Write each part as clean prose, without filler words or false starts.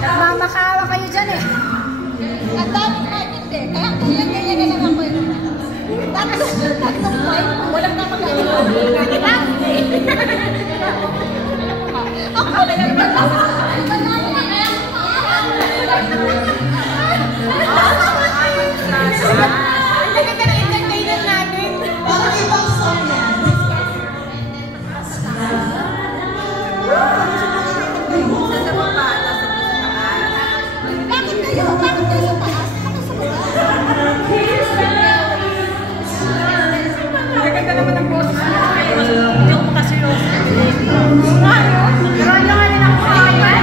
Nagmamakawa kayo dyan eh. Ang daming natin eh. Kaya ganyan lang ako eh. Tatlong point, walang napagkakita. Ako na lang ba? Naganda ng entertainment natin. Parang ibang song yan. Bakit kayo? Bakit kayo taas? Ano sa baba? Naganda naman ang boses mo. Hindi ako makaseryoso. Pero ano nga rin ako sa mamaya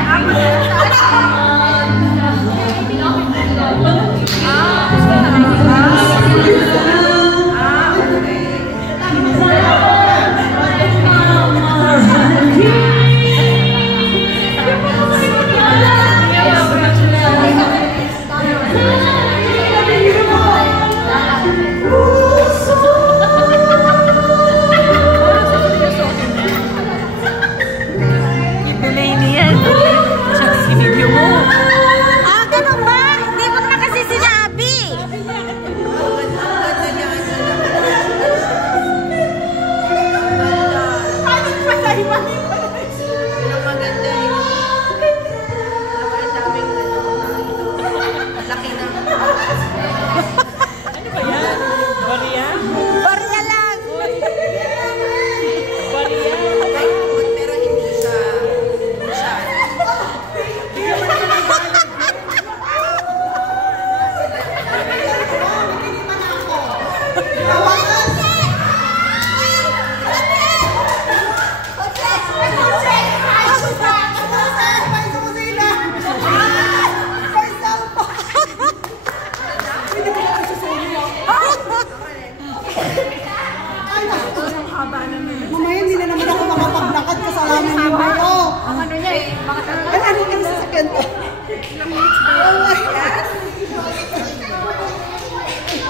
hindi na naman ako makapaglakad kasalanan niyo ko. Ang ano niya eh. Ano yung sasakyan ko? Ilang minutes ba yun?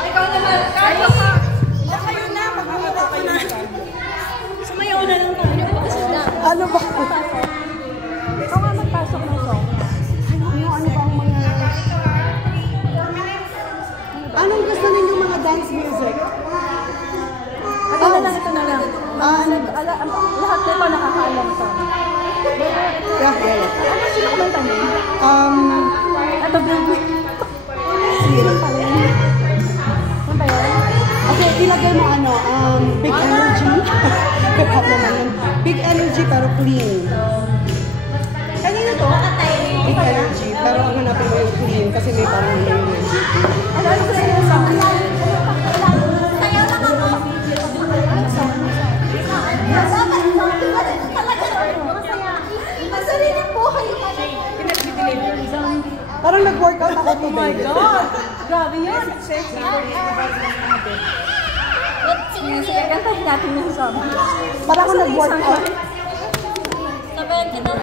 Ikaw naman. Kayo ka. Kayo na. Magmamata kayo na. Sumayaw na lang tayo. Ano ba? Ikaw nga magpasok ng song. Ano ba ang mga... Anong gusto ninyo mga dance music? Ano lang, ito na lang. Lahat nito nakakaalam to. Yeah. Ano sino kumanta niyo? Ito, baby. Sige lang pala. Ano ba yun? Okay, ilagay mo ano, big energy. Hip-hop naman yun. Big energy pero clean. Kanina to? Big energy, pero ang hanapin mo yung clean kasi may parang yun. Ano gusto niyo sa parang nag-workout ako today. Oh my God! Grabe yun! Sige, kantahin natin yung song. Parang ako nag-workout.